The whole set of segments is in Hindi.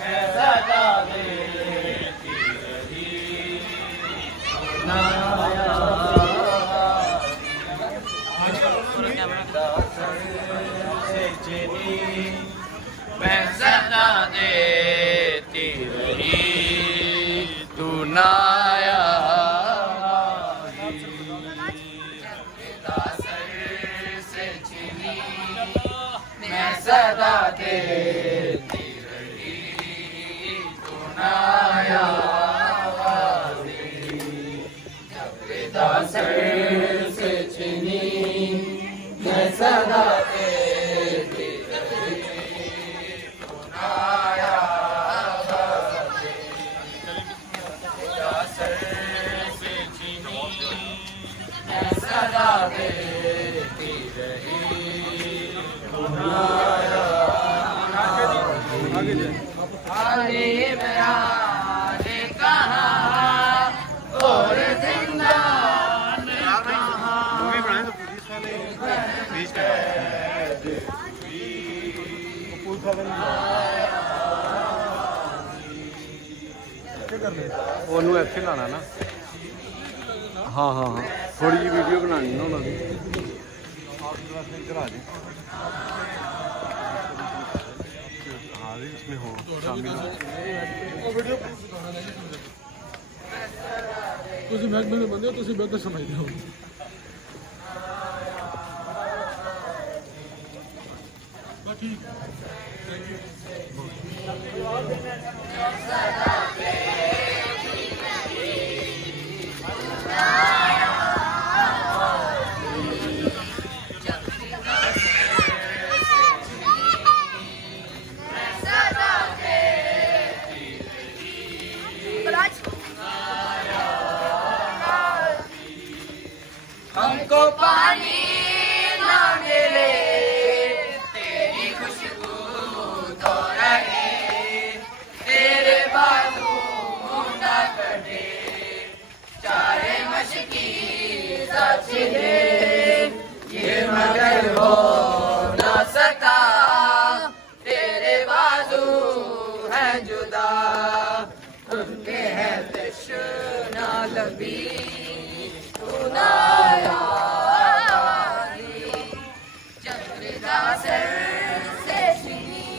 मैं सदा देती रही तू ना आया, से चीनी मैं सदा देती रही तू ना आया, से चीनी मैं सदा देती रही तू ना आया, से चीनी मैं सदा देती रही तू ना आया। आगे मेरा ने कहा और जिंदा ਉਹਨੂੰ ਇੱਥੇ ਲਾਣਾ ਨਾ। हाँ हाँ हाँ थोड़ी जी वीडियो बनानी ना उन्होंने इधर आ जाए। हाँ इसमें हो शामिल तुम महकमे में बंदे हो, तुम बेहतर समझते हो। ठीक थैंक यू। हमको पानी ना मिले तेरी खुशबू तो रहे, तेरे बाजू ना कटे चाहे मशकी सचिले, ये मगर हो ना सका तेरे बाजू है जुदा, उनके है तश्ना लबी तू ना आया, से चीनी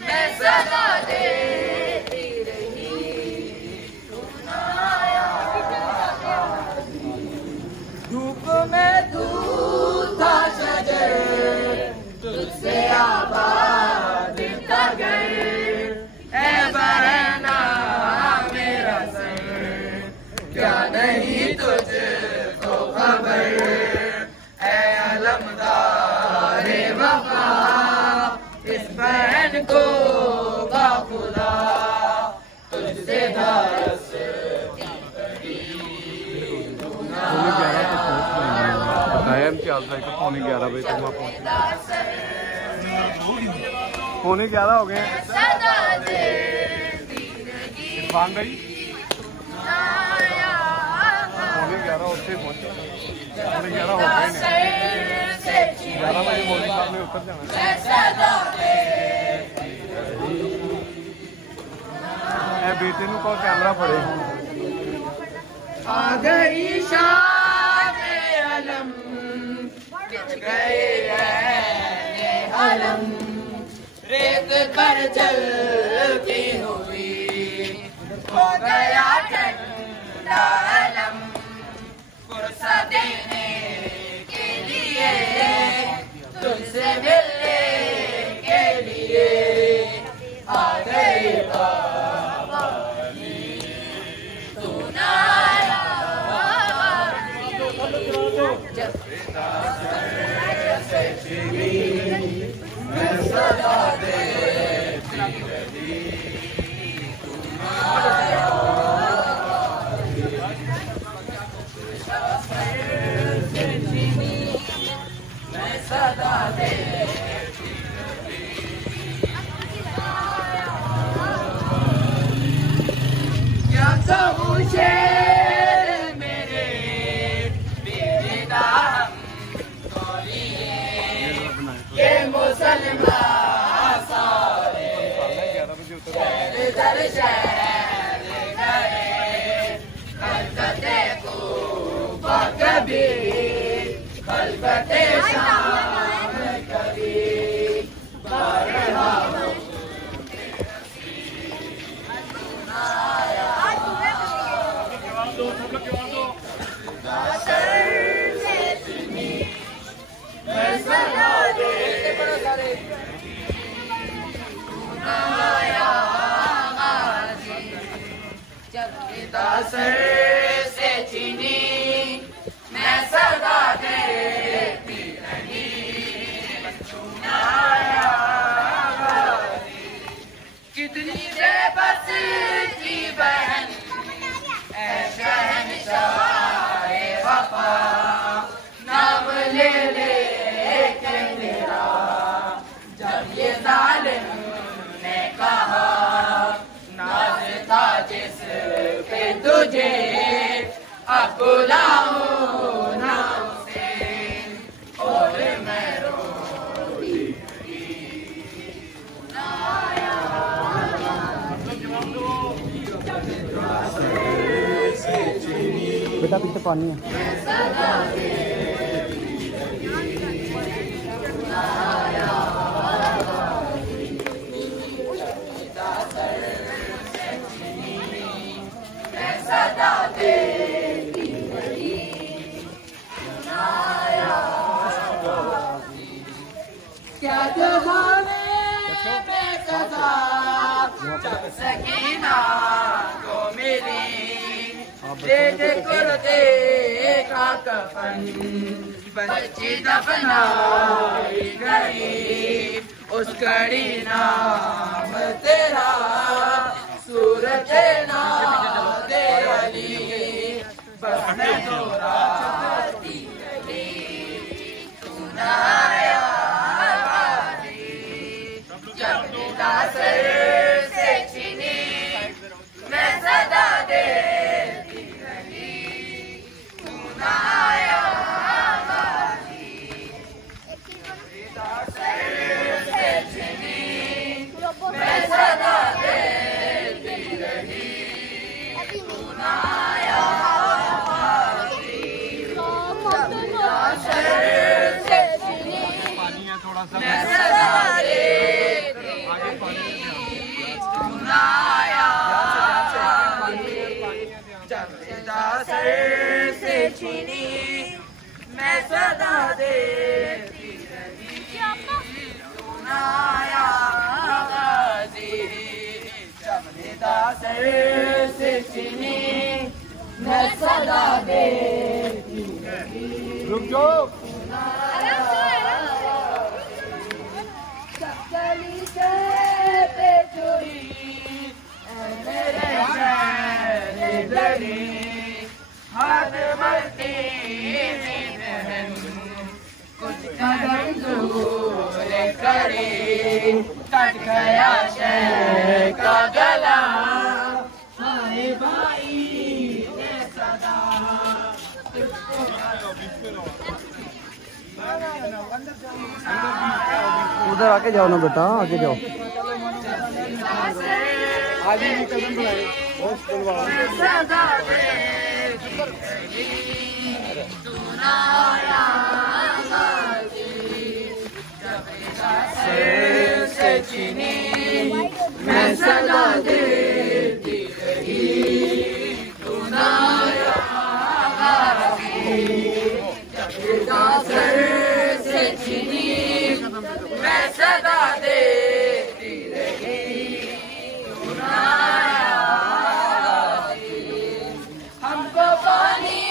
मैं सदा देती रही तू ना आया, धूप में तू था शजर तुझसे आबाद का घर, ऐ बहना मेरा सर क्या नहीं तुझको खबर, ऐ अलमदारे वफा इस बहन को खुदा तुझसे दरस बताया इम्तियाज भाई को 11:15 बजे तक वहाँ पहुँचे। 11:15 हो गए इरफान भाई 11:15 उससे पहुँचे, 11:15 हो गए 11 बजे मोदी साहब ने उतर जाना। बेटे को कहो कैमरा फड़े। आ गई शाम अलम बिछ गए अलम, रेत पर चलती हुई हो गया ठंडा अलम, कुर्सा देने के लिए तुमसे मिलने के लिए आ गई तू ना आया, जब मैं सदा देती रही तू ना आया, मैं सदा देती रही क्या कहूँ शेर मेरे बेदाम को लिए भी खलबते शाम कभी सर से चीनी मैं सदा देती रही कितनी बेबस की बहन ऐ शहंशाह वफा नाम ले ले के मेरा जब ये जालिम ने कहा नाज था जिस पे तुझे अब बुलाऊं ना उसे और मैं रोती बेटा पीछे पानी है। क्या जमाने में सदा जब सकीना को मिली देख कर देखा कफन बच्ची दफनाई गई उस घड़ी नाम तेरा सूरज नाम दे अली बस मैं तो राती रही तू ना आया जब निदा सर से चीनी मैं सदा देती रही तू ना आया निदा सर से चीनी मैं सदा देती रही तू ना आया निदा सर से चीनी मैं सदा से छीनी मैं सदा देती रही सुनाया गाजी जब निदा सर से छीनी मैं सदा देती रही रुक जाओ। चली पे चोरी मेरे गली हाथ मरती बहन कुछ कदम दूर करे कट गया शहर का गला हाय भाई ने सदा उधर आके जाओ ना बेटा, आगे जाओ। आगे कदम बढ़ाए सदा से चीनी मैं सदा देती रही तू ना से चीनी मैं सदा देती रही तू ना हमको पानी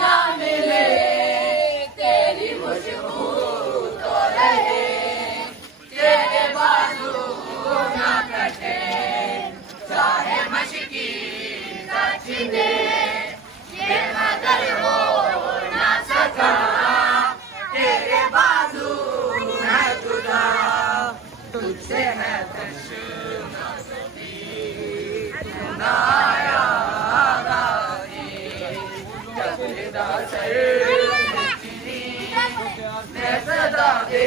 ना मिले तेरी मुझको तो रहे तेरे बाजू ना कटे चाहे मशकी दे ये मगर हो ना सका तेरे बाजू है जुदा तुझसे है मैं सदा दे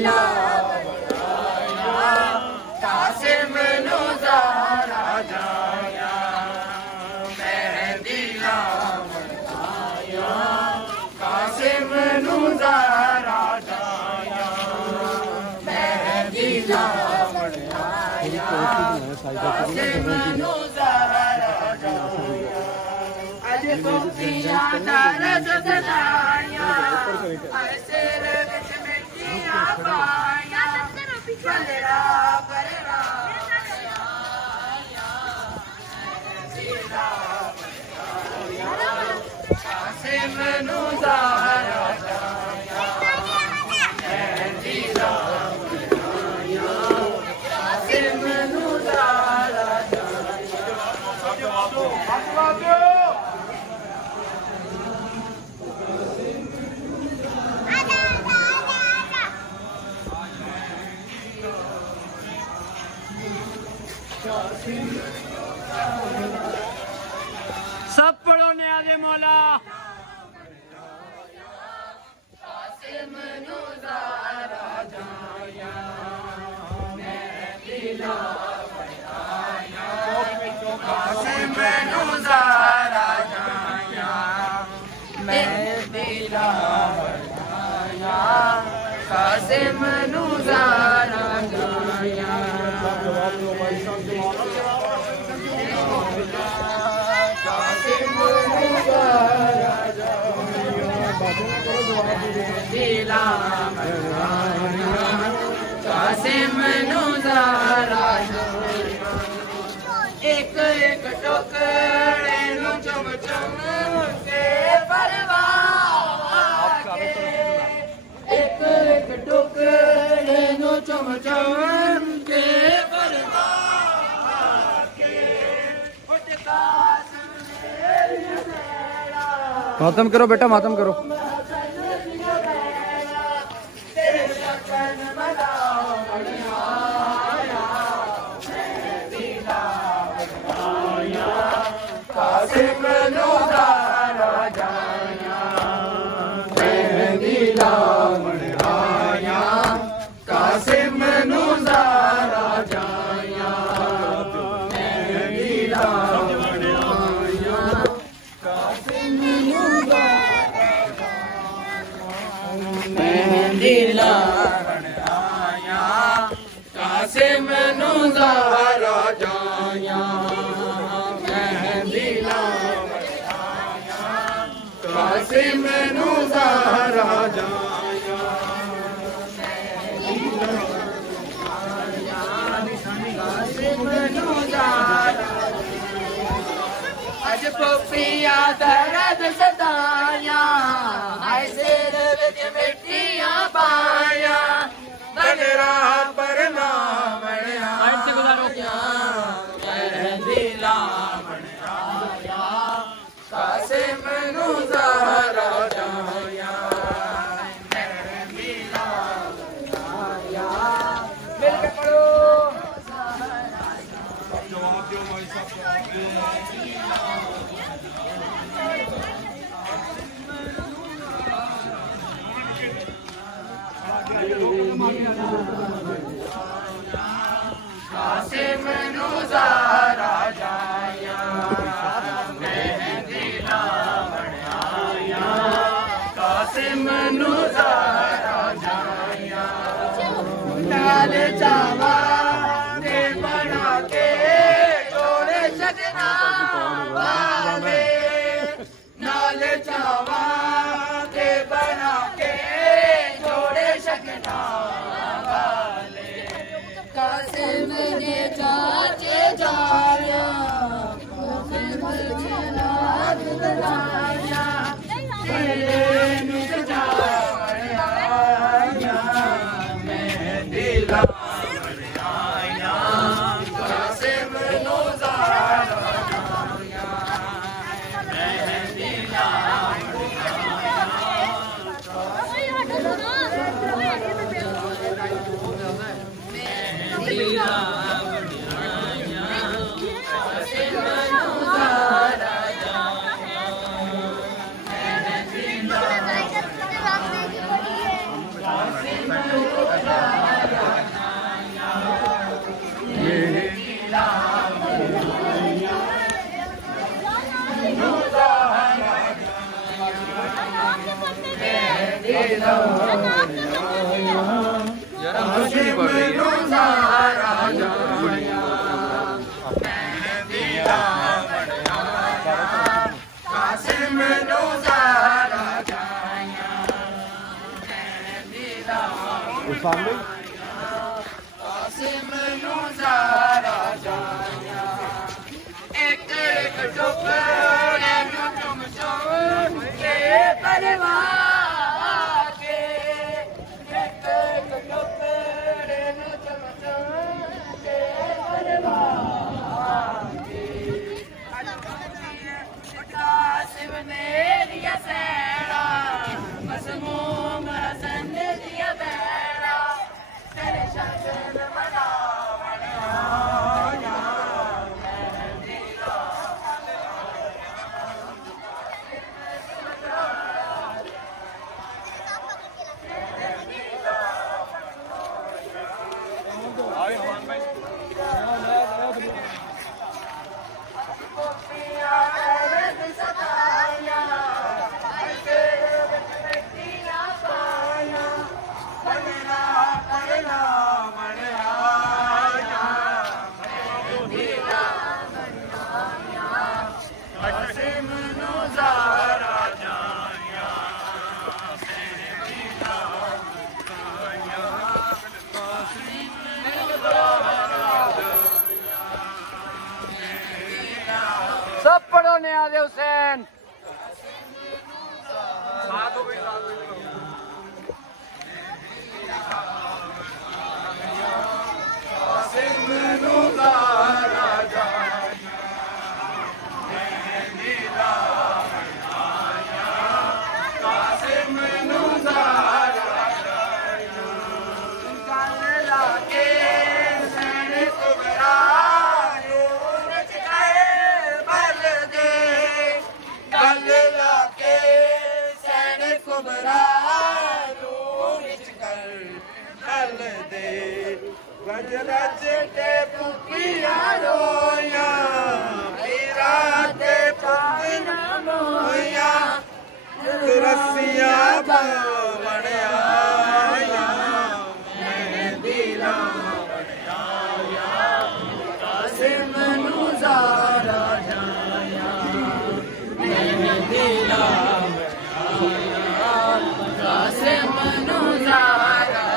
दिला कासिम नु ज़हरा जाया मेहंदी लाया कासिम नु ज़हरा जाया मेहंदी लाया कासिम नु ज़हरा जाया अज गोपियां दर्द सदाया ऐसे विच मिट्टियां पाया बलरा बलरा कासिम नु ज़हरा जाया मेहंदी लाया कासिम नु ज़हरा जाया सब पढ़ो न्याज़े मौला कासिम नु ज़हरा जाया मेहंदी लाया कासिम नु ज़हरा जाया मेहंदी लाया कासिम नु ज़हरा जाया कासिम नु ज़हरा एक एक टुकड़े नु चम चम के परवाह के एक एक टुकड़े नु चम चम के परवाह के मातम करो बेटा मातम करो कासिम नु ज़हरा जाया मेहंदी लावण आया कासिम नु ज़हरा जाया मेहंदी लावण आया कासिम नु मेहंदी लावण आया कासिम नु ज़हरा जाया कासिम नु ज़हरा जाया कासिम नु ज़हरा अज गोपियां दर्द सताया ऐसे विच मिट्टियां पाया बलरा पर नावण आया मेहंदी लावण आया कासिम नु ज़हरा जाया मेहंदी लावण आया मिलके पढ़ो जवाब दो भाई कासिम नु ज़हरा जाया मेहंदी लावण आया कासिम नु ज़हरा जाया नाल जावा के बना के जोड़े सजना वाले नाल जावा के बना के जोड़े सजना वाले सामने कासिम नू ज़ारा जाया एक एक टुकड़े नू चुम चुम के परवाह के एक एक टुकड़े नू चुम चुम के परवाह के कासिम ने दिया सैरा मसमूम हसन ने दिया बैरा तेरे शगन बना सब पढ़ो नियाज़ हुसैन रज रज के पुपिया रोया मेरा ते पुपिया रोया रसिया बनया मैं दिला बनया कासिम नू ज़ारा जाया मैं दिला बनया कासिम नू ज़ारा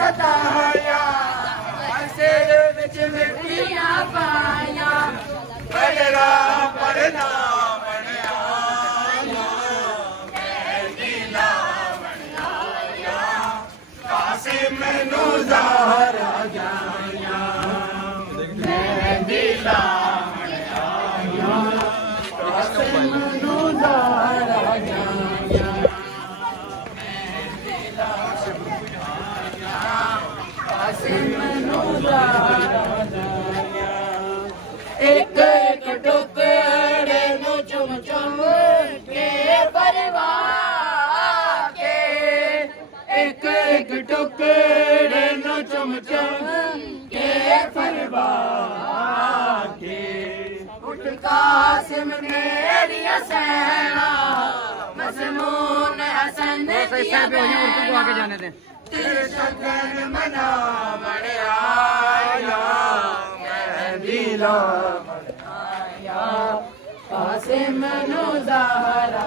सताया सिर विच मिट्टियां पाया बलरा परना बनया मैं दिला बनया कासिम नू ज़ारा जाया मैं दिला बनया कासिम नू ज़ारा जाया एक एक टुकड़े नू चुम चुम के परवाह के एक एक टुकड़े नू चुम चुम के परवाह के उठ कासिम मेरी सैना मसमून हसन दिया आगे जाने दें तेरे शगन मना बनया मैं दिला बनया कासिम नू ज़ारा